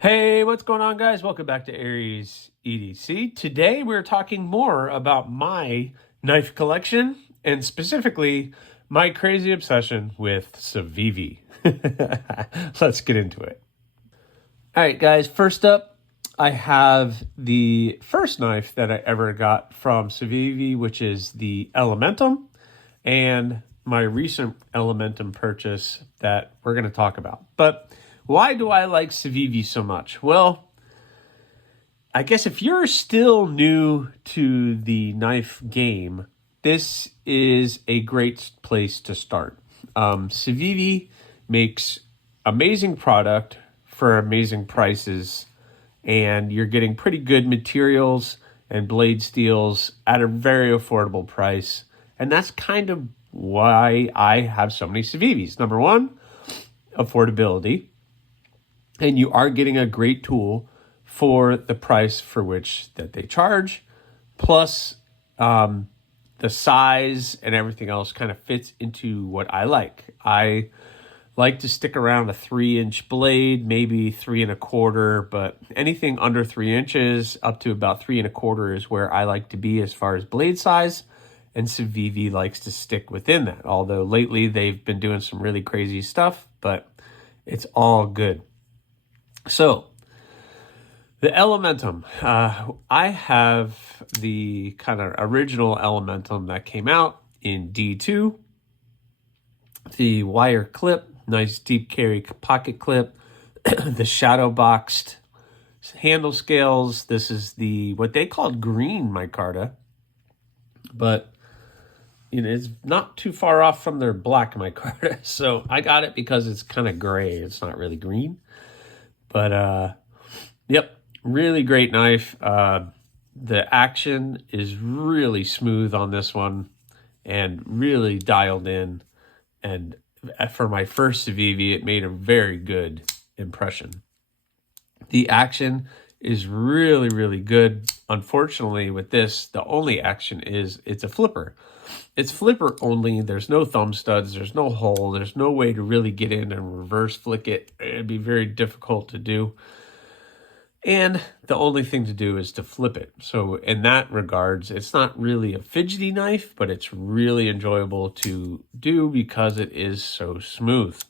Hey, what's going on, guys? Welcome back to AriesEDC. Today we're talking more about my knife collection and specifically my crazy obsession with Civivi. Let's get into it. All right, guys, first up, I have the first knife that I ever got from Civivi, which is the Elementum, and my recent Elementum purchase that we're going to talk about. But why do I like Civivi so much? Well, I guess if you're still new to the knife game, this is a great place to start. Civivi makes amazing product for amazing prices, and you're getting pretty good materials and blade steels at a very affordable price. And that's kind of why I have so many Civivis. Number one, affordability. And you are getting a great tool for the price for which that they charge. Plus, the size and everything else kind of fits into what I like. I like to stick around a 3-inch blade, maybe 3 1/4, but anything under 3 inches up to about 3 1/4 is where I like to be as far as blade size. And Civivi likes to stick within that. Although lately they've been doing some really crazy stuff, but it's all good. So, the Elementum. I have the kind of original Elementum that came out in D2. The wire clip, nice deep carry pocket clip. The shadow boxed handle scales. This is the what they called green micarta, but it's not too far off from their black micarta. So I got it because it's kind of gray. It's not really green. But, yep, really great knife. The action is really smooth on this one and really dialed in. And for my first Civivi, it made a very good impression. The action is really, really good. Unfortunately, with this, the only action is it's a flipper. It's flipper only. There's no thumb studs. There's no hole. There's no way to really get in and reverse flick it. It'd be very difficult to do. And the only thing to do is to flip it. So in that regards, it's not really a fidgety knife, but it's really enjoyable to do because it is so smooth.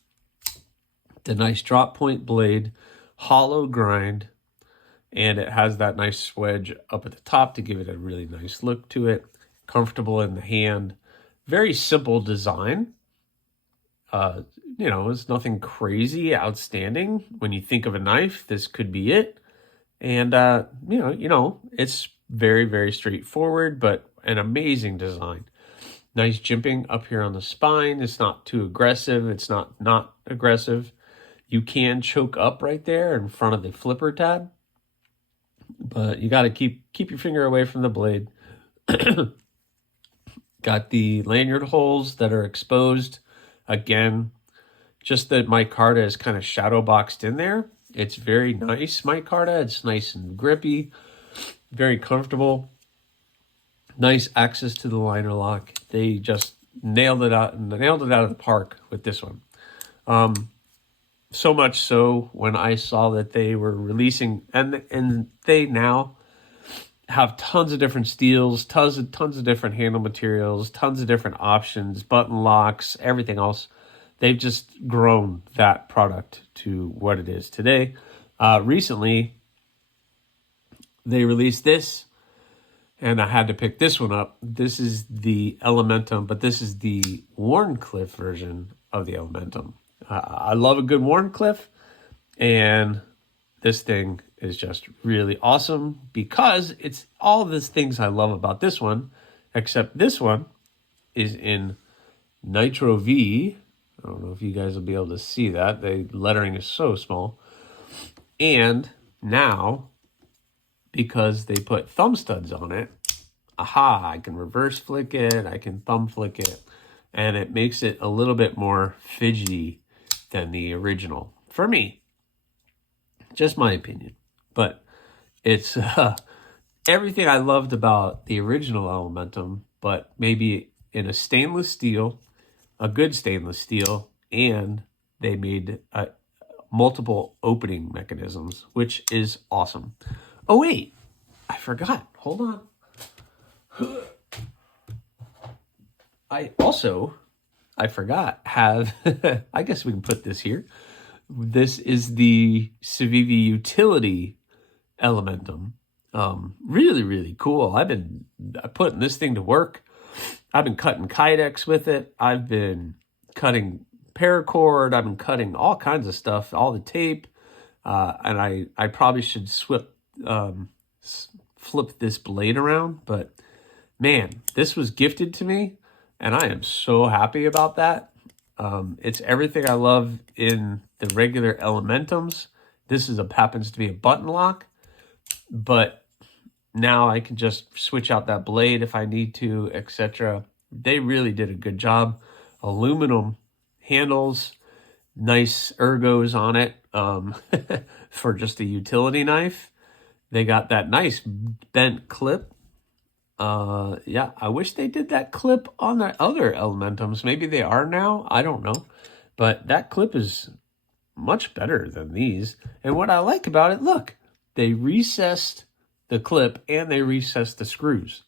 The nice drop point blade, hollow grind, and it has that nice swedge up at the top to give it a really nice look to it. Comfortable in the hand. Very simple design. It's nothing crazy, outstanding. When you think of a knife, this could be it. And, it's very, very straightforward, but an amazing design. Nice jimping up here on the spine. It's not too aggressive. It's not aggressive. You can choke up right there in front of the flipper tab, but you got to keep your finger away from the blade. Got the lanyard holes that are exposed. Again, just that micarta is kind of shadow boxed in there. It's very nice micarta. It's nice and grippy, very comfortable. Nice access to the liner lock. They just nailed it out of the park with this one. So much so when I saw that they were releasing, and they now have tons of different steels, tons of different handle materials, tons of different options, button locks, everything else. They've just grown that product to what it is today. Recently, they released this, and I had to pick this one up. This is the Elementum, but this is the Wharncliffe version of the Elementum. I love a good Wharncliffe, and this thing is just really awesome because it's all these things I love about this one, except this one is in Nitro V. I don't know if you guys will be able to see that. The lettering is so small. And now, because they put thumb studs on it, I can reverse flick it, I can thumb flick it, and it makes it a little bit more fidgety than the original. For me, just my opinion. But it's everything I loved about the original Elementum, but maybe in a stainless steel, a good stainless steel, and they made multiple opening mechanisms, which is awesome. Oh wait, I forgot. Hold on. I forgot, have, I guess we can put this here. This is the Civivi utility Elementum. Really, really cool. I've been putting this thing to work. I've been cutting kydex with it. I've been cutting paracord. I've been cutting all kinds of stuff, all the tape. And I probably should flip this blade around, but man, this was gifted to me, and I am so happy about that. It's everything I love in the regular Elementums. This happens to be a button lock, but now I can just switch out that blade if I need to, etc. They really did a good job. Aluminum handles, nice ergos on it for just a utility knife. They got that nice bent clip. Yeah, I wish they did that clip on the other Elementums. Maybe they are now. I don't know. But that clip is much better than these. And what I like about it, look, they recessed the clip and they recessed the screws.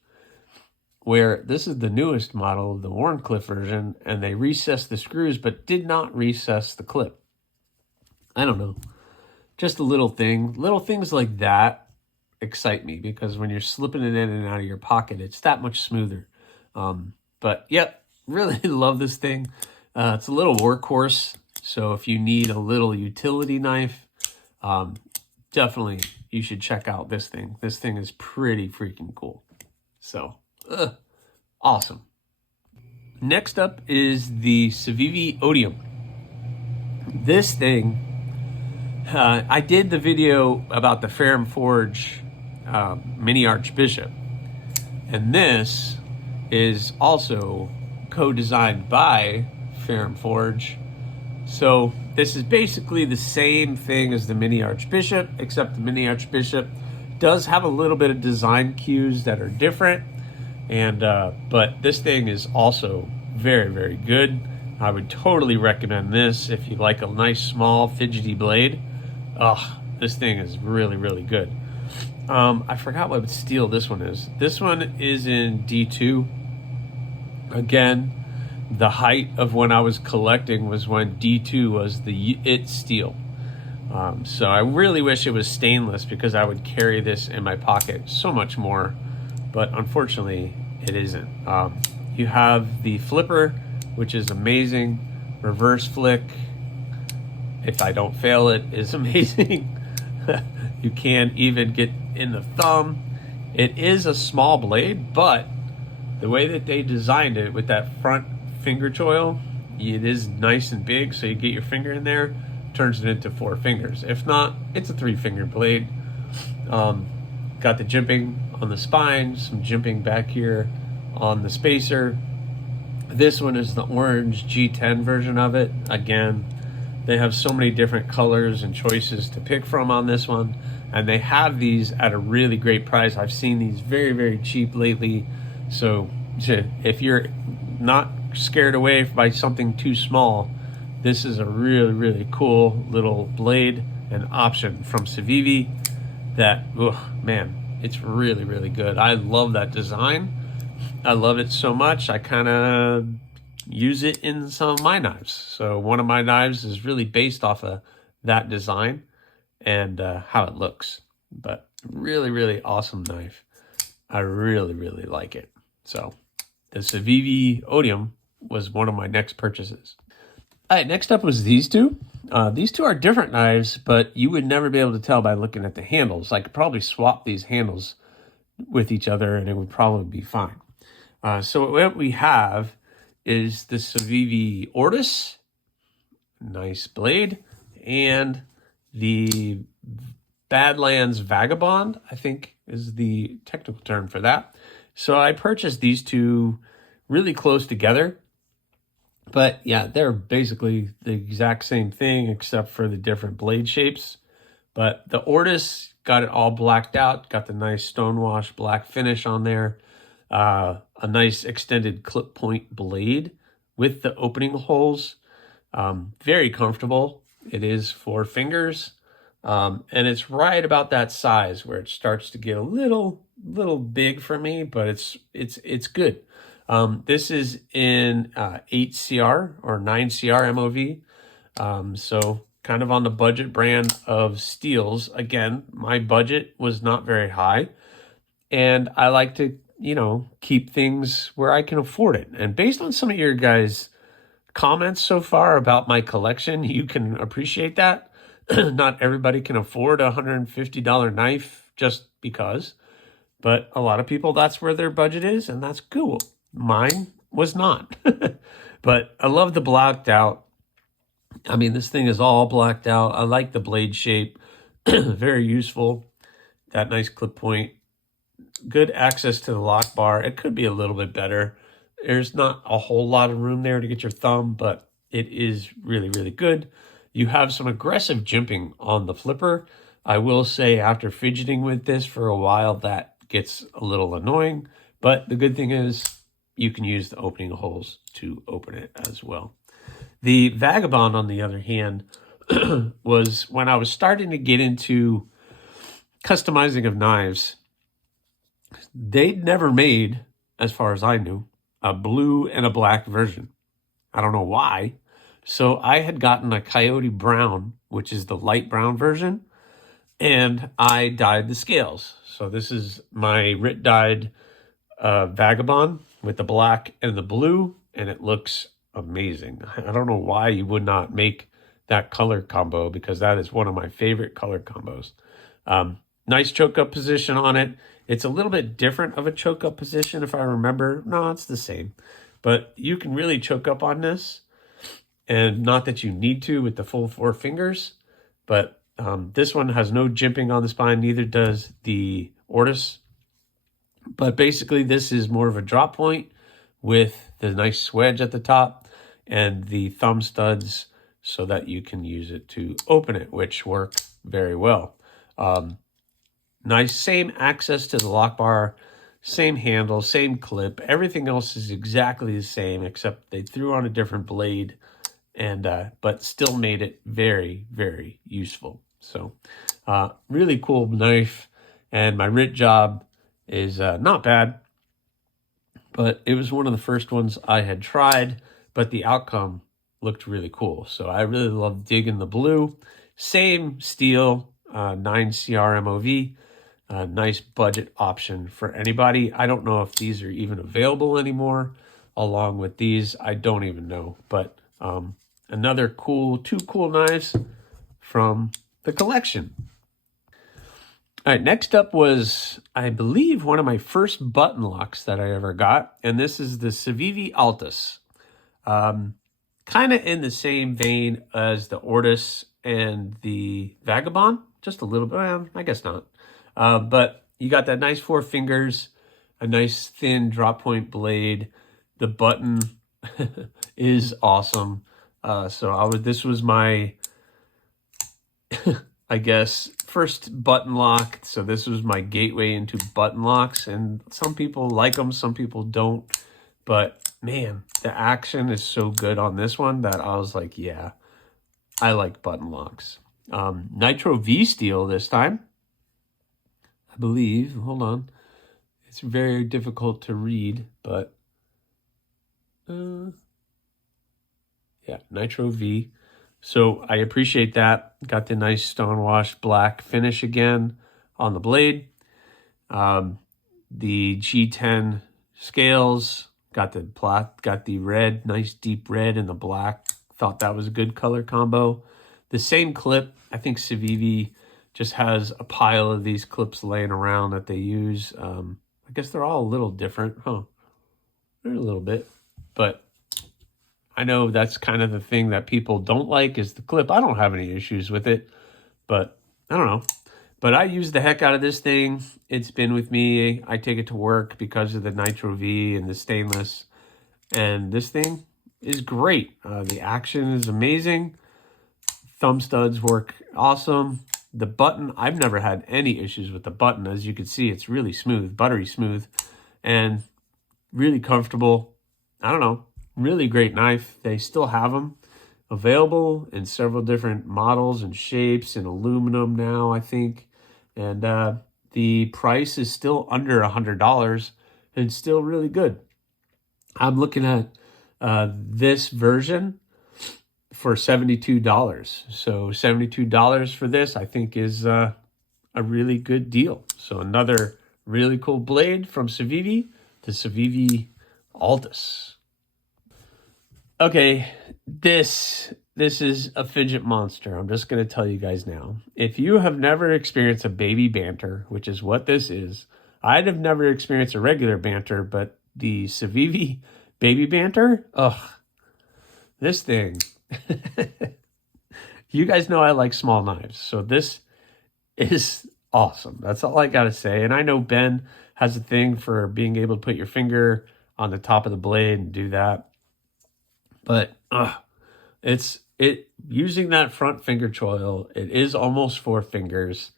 Where this is the newest model, the Wharncliffe version, and they recessed the screws but did not recess the clip. I don't know. Just a little thing. Little things like that excite me, because when you're slipping it in and out of your pocket, it's that much smoother. But yep, really love this thing. It's a little workhorse, so if you need a little utility knife, definitely you should check out this thing. This thing is pretty freaking cool. So awesome. Next up is the Civivi Odium. This thing, I did the video about the Ferrum Forge Mini Archbishop, and this is also co-designed by Ferrum Forge. So this is basically the same thing as the Mini Archbishop, except the Mini Archbishop does have a little bit of design cues that are different, and but this thing is also very, very good. I would totally recommend this if you like a nice small fidgety blade. This thing is really, really good. I forgot what steel this one is. This one is in D2. Again, the height of when I was collecting was when D2 was the it steel. So I really wish it was stainless, because I would carry this in my pocket so much more, but unfortunately it isn't. You have the flipper, which is amazing. Reverse flick, if I don't fail it, is amazing. You can't even get in the thumb. It is a small blade, but the way that they designed it with that front finger choil, it is nice and big, so you get your finger in there, turns it into 4 fingers. If not, it's a 3-finger blade. Got the jimping on the spine, some jimping back here on the spacer. This one is the orange G10 version of it. Again, they have so many different colors and choices to pick from on this one, and they have these at a really great price. I've seen these very, very cheap lately. So if you're not scared away by something too small, this is a really, really cool little blade and option from Civivi that, man, it's really, really good. I love that design. I love it so much, I kind of use it in some of my knives. So one of my knives is really based off of that design and how it looks. But really, really awesome knife. I really, really like it. So the Civivi Odium was one of my next purchases. All right, next up was these two. These two are different knives, but you would never be able to tell by looking at the handles. I could probably swap these handles with each other and it would probably be fine. So what we have is the Civivi Oris, nice blade, and the Badlands Vagabond, I think is the technical term for that. So I purchased these two really close together, but yeah, they're basically the exact same thing except for the different blade shapes. But the Oris got it all blacked out, got the nice stonewash black finish on there. A nice extended clip point blade with the opening holes. Very comfortable. It is 4 fingers, and it's right about that size where it starts to get a little big for me, but it's good. This is in 8CR or 9CR MOV, so kind of on the budget brand of steels. Again, my budget was not very high, and I like to, you know, keep things where I can afford it. And based on some of your guys' comments so far about my collection, you can appreciate that. Not everybody can afford a $150 knife just because, but a lot of people, that's where their budget is, and that's cool. Mine was not. But I love the blacked out. I mean, this thing is all blacked out. I like the blade shape. Very useful. That nice clip point. Good access to the lock bar. It could be a little bit better. There's not a whole lot of room there to get your thumb, but it is really, really good. You have some aggressive jimping on the flipper. I will say after fidgeting with this for a while, that gets a little annoying, but the good thing is you can use the opening holes to open it as well. The Vagabond, on the other hand, was when I was starting to get into customizing of knives. They'd never made, as far as I knew, a blue and a black version. I don't know why. So I had gotten a Coyote Brown, which is the light brown version, and I dyed the scales. So this is my Rit dyed Vagabond with the black and the blue, and it looks amazing. I don't know why you would not make that color combo, because that is one of my favorite color combos. Nice choke up position on it. It's a little bit different of a choke up position if I remember. No, it's the same. But you can really choke up on this. And not that you need to with the full 4 fingers. But this one has no jimping on the spine. Neither does the Oris. But basically this is more of a drop point with the nice swedge at the top and the thumb studs so that you can use it to open it, which work very well. Nice, same access to the lock bar, same handle, same clip. Everything else is exactly the same, except they threw on a different blade, and but still made it very, very useful. So really cool knife, and my Rit job is not bad, but it was one of the first ones I had tried, but the outcome looked really cool. So I really love digging the blue. Same steel, 9CR MOV. Nice budget option for anybody. I don't know if these are even available anymore along with these. I don't even know. But another two cool knives from the collection. All right, next up was, I believe, one of my first button locks that I ever got. And this is the Civivi Altus. Kind of in the same vein as the Oris and the Vagabond. Just a little bit, well, I guess not. But you got that nice 4 fingers, a nice thin drop point blade. The button is awesome. This was my, I guess, first button lock. So this was my gateway into button locks, and some people like them, some people don't. But man, the action is so good on this one that I was like, yeah, I like button locks. Nitro V steel this time. I believe, hold on, it's very difficult to read, but yeah, Nitro V. So I appreciate that. Got the nice stone-washed black finish again on the blade. The G10 scales, got the red, nice deep red and the black. Thought that was a good color combo. The same clip, I think Civivi just has a pile of these clips laying around that they use. I guess they're all a little different. They're a little bit. But I know that's kind of the thing that people don't like is the clip. I don't have any issues with it. But I don't know. But I use the heck out of this thing. It's been with me. I take it to work because of the Nitro V and the stainless. And this thing is great. The action is amazing. Thumb studs work awesome. The button, I've never had any issues with the button. As you can see, it's really smooth, buttery smooth, and really comfortable. I don't know, really great knife. They still have them. available in several different models and shapes in aluminum now, I think. And the price is still under $100 and still really good. I'm looking at this version for $72. So $72 for this, I think, is a really good deal. So another really cool blade from Civivi, the Civivi Altus. Okay, this is a fidget monster. I'm just going to tell you guys now. If you have never experienced a baby banter, which is what this is, I'd have never experienced a regular banter, but the Civivi baby banter, this thing. You guys know I like small knives, so this is awesome. That's all I got to say. And I know Ben has a thing for being able to put your finger on the top of the blade and do that. But using that front finger choil, it is almost 4 fingers.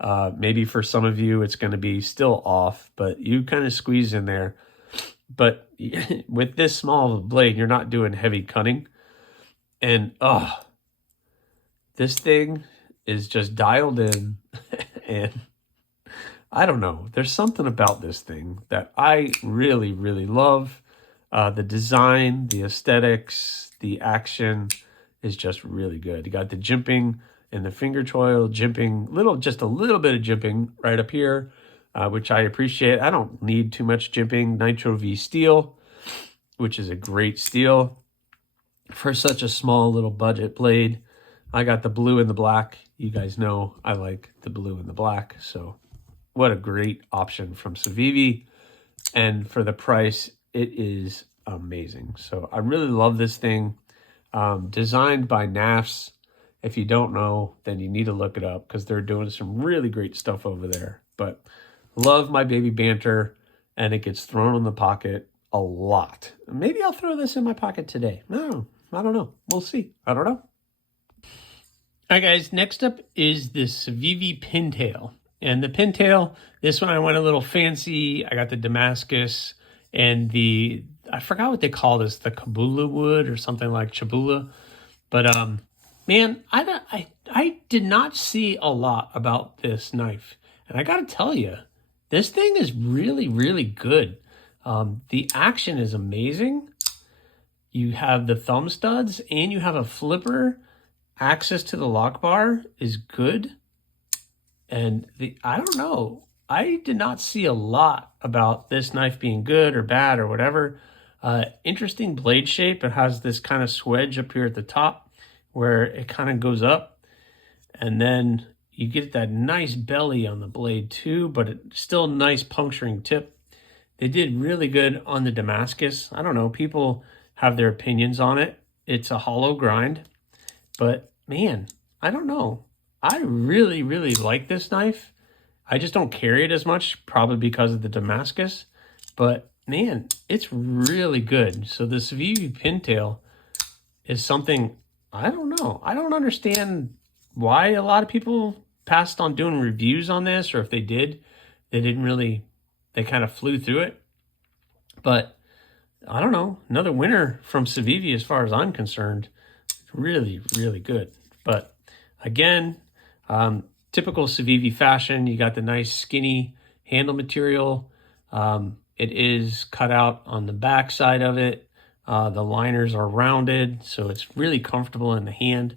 Maybe for some of you, it's going to be still off, but you kind of squeeze in there. But with this small of a blade, you're not doing heavy cutting. And this thing is just dialed in. And I don't know, there's something about this thing that I really, really love. The design, the aesthetics, the action is just really good. You got the jimping and the finger choil, jimping, just a little bit of jimping right up here, which I appreciate. I don't need too much jimping. Nitro V steel, which is a great steel for such a small little budget blade. I got the blue and the black. You guys know I like the blue and the black. So what a great option from Civivi. And for the price, it is amazing. So I really love this thing. Designed by NAFS. If you don't know, then you need to look it up because they're doing some really great stuff over there. But love my baby banter, and it gets thrown in the pocket a lot. Maybe I'll throw this in my pocket today. No, I don't know. We'll see. I don't know. All right, guys. Next up is the Civivi Pintail. And the Pintail, this one I went a little fancy. I got the Damascus and I forgot what they call this, the Kabula wood or something like Chabula. But man, I did not see a lot about this knife. And I got to tell you, this thing is really, really good. The action is amazing. You have the thumb studs and you have a flipper. Access to the lock bar is good. And I don't know. I did not see a lot about this knife being good or bad or whatever. Interesting blade shape. It has this kind of swedge up here at the top where it kind of goes up. And then you get that nice belly on the blade too, but it's still a nice puncturing tip. They did really good on the Damascus. I don't know. People have their opinions on it. It's a hollow grind. But man, I don't know. I really, really like this knife. I just don't carry it as much, probably because of the Damascus. But man, it's really good. So the Civivi Pintail is something, I don't know. I don't understand why a lot of people passed on doing reviews on this, or if they did, they kind of flew through it. But I don't know. Another winner from Civivi as far as I'm concerned. Really, really good. But again, typical Civivi fashion. You got the nice skinny handle material. It is cut out on the back side of it. The liners are rounded, so it's really comfortable in the hand.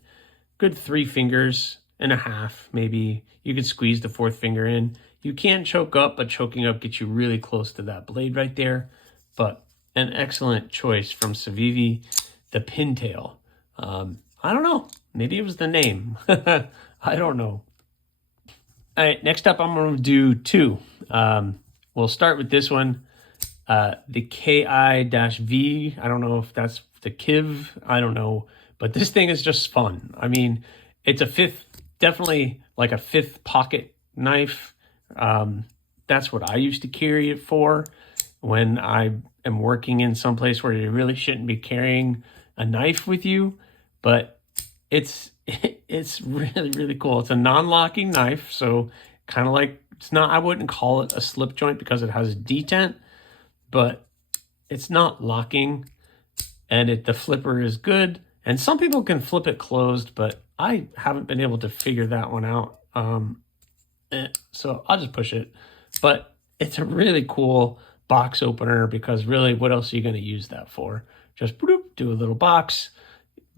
Good 3 fingers and a half, maybe. You could squeeze the 4th finger in. You can choke up, but choking up gets you really close to that blade right there. But an excellent choice from Civivi, the Pintail. I don't know. Maybe it was the name. I don't know. All right, next up I'm going to do 2. We'll start with this one, the KI-V. I don't know if that's the KIV. I don't know. But this thing is just fun. I mean, it's definitely like a 5th pocket knife. That's what I used to carry it for when I am working in some place where you really shouldn't be carrying a knife with you. But it's really, really cool. It's a non-locking knife, so kind of like, I wouldn't call it a slip joint because it has a detent, but it's not locking, and the flipper is good, And some people can flip it closed, but I haven't been able to figure that one out. So I'll just push it. But it's a really cool box opener, because really, what else are you going to use that for? Just do a little box.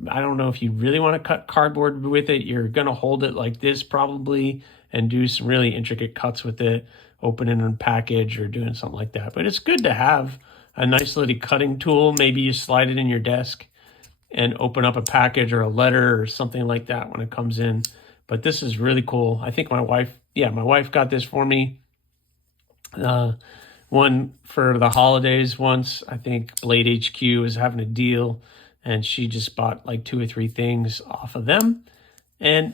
I don't know if you really want to cut cardboard with it. You're going to hold it like this probably and do some really intricate cuts with it, opening a package or doing something like that. But it's good to have a nice little cutting tool. Maybe you slide it in your desk and open up a package or a letter or something like that when it comes in. But this is really cool. I think my wife got this for me. One for the holidays once. I think Blade HQ was having a deal, and she just bought like 2 or 3 things off of them, and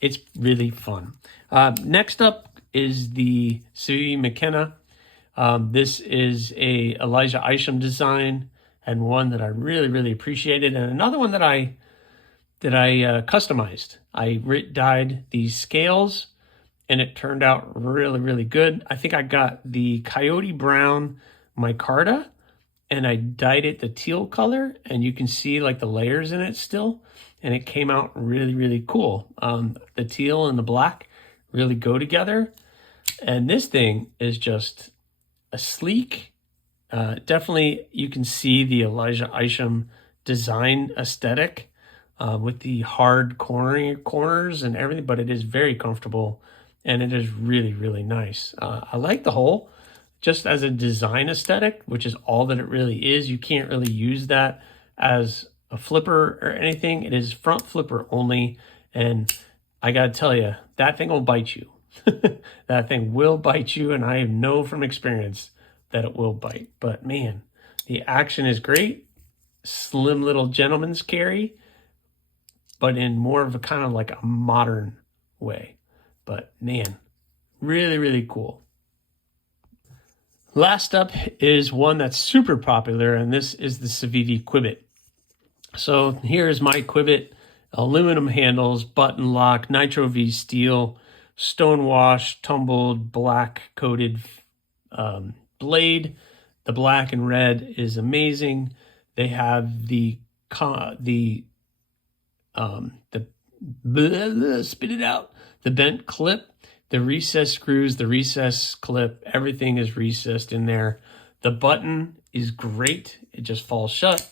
it's really fun. Next up is the Civivi McKenna. This is a Elijah Isham design, and one that I really, really appreciated, and another one that I customized. I dyed these scales, and it turned out really, really good. I think I got the Coyote Brown micarta, and I dyed it the teal color, and you can see like the layers in it still, and it came out really, really cool. The teal and the black really go together, and this thing is just a sleek, definitely you can see the Elijah Isham design aesthetic with the hard corners and everything, but it is very comfortable, and it is really, really nice. I like the whole, just as a design aesthetic, which is all that it really is. You can't really use that as a flipper or anything. It is front flipper only, and I gotta tell you, that thing will bite you. That thing will bite you, and I know from experience that it will bite. But man, the action is great. Slim little gentleman's carry, but in more of a kind of like a modern way. But man, really, really cool. Last up is one that's super popular, and this is the Civivi Qubit. So here's my Qubit: aluminum handles, button lock, nitro V steel, stonewash, tumbled, black coated blade. The black and red is amazing. They have spit it out. The bent clip, the recessed screws, the recessed clip, everything is recessed in there. The button is great. It just falls shut,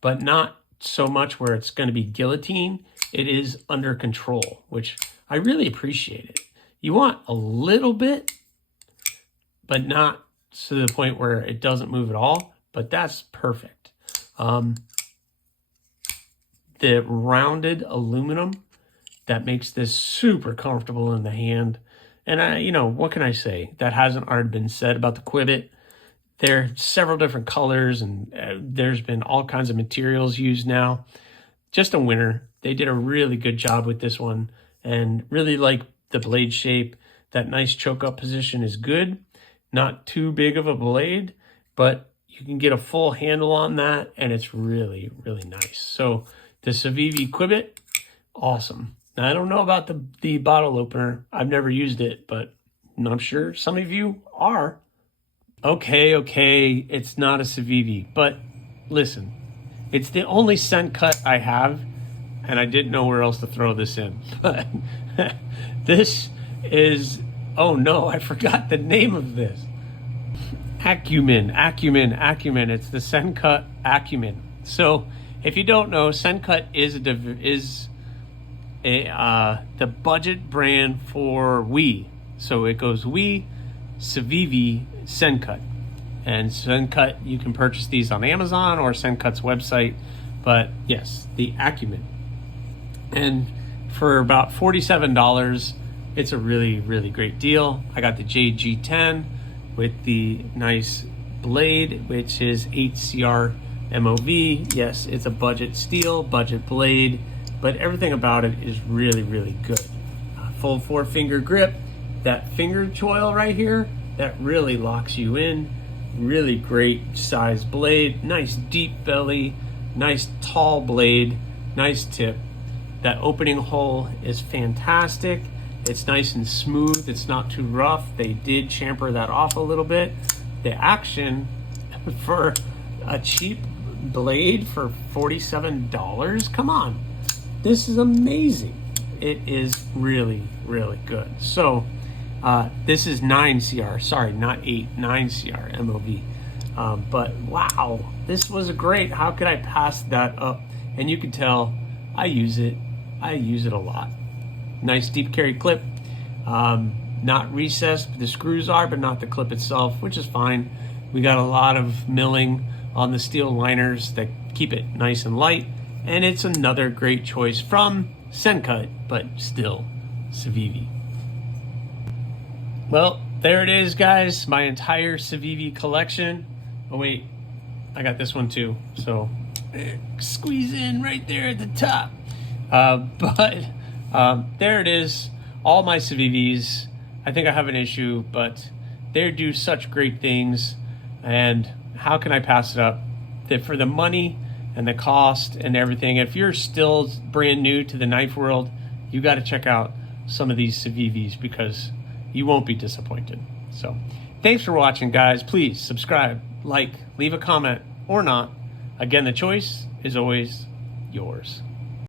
but not so much where it's going to be guillotine. It is under control, which I really appreciate it. You want a little bit, but not to the point where it doesn't move at all, but that's perfect. The rounded aluminum, that makes this super comfortable in the hand. And what can I say that hasn't already been said about the Qubit? There are several different colors, and there's been all kinds of materials used now. Just a winner. They did a really good job with this one, and really like the blade shape. That nice choke up position is good. Not too big of a blade, but you can get a full handle on that, and it's really, really nice. So the Civivi Qubit, awesome. Now, I don't know about the bottle opener. I've never used it, but I'm sure some of you are. Okay, it's not a Civivi, but listen, it's the only Sencut I have, and I didn't know where else to throw this in. But this is, oh no, I forgot the name of this. Acumen. It's the Sencut Acumen. So if you don't know, Sencut is the budget brand for Wii. So it goes Wii, Civivi, Sencut. And Sencut, you can purchase these on Amazon or Sencut's website. But yes, the Acumen. And for about $47, it's a really, really great deal. I got the JG10 with the nice blade, which is 8CR MOV. Yes, it's a budget steel, budget blade, but everything about it is really, really good. Full 4-finger grip. That finger choil right here, that really locks you in. Really great size blade. Nice deep belly. Nice tall blade. Nice tip. That opening hole is fantastic. It's nice and smooth. It's not too rough. They did chamfer that off a little bit. The action for a cheap blade for $47. Come on. This is amazing. It is really, really good. So this is 9CR. Sorry, not 8. 9CR MOV. But wow, this was great. How could I pass that up? And you can tell I use it. I use it a lot. Nice deep carry clip. Not recessed. The screws are, but not the clip itself, which is fine. We got a lot of milling on the steel liners that keep it nice and light. And it's another great choice from Sencut, but still Civivi. Well, there it is, guys. My entire Civivi collection. Oh, wait. I got this one, too. So, squeeze in right there at the top. There it is. All my Civivis. I think I have an issue, but they do such great things. And how can I pass it up? That for the money and the cost and everything, if you're still brand new to the knife world, you got to check out some of these Civivis because you won't be disappointed. So thanks for watching, guys. Please subscribe, like, leave a comment or not. Again, the choice is always yours.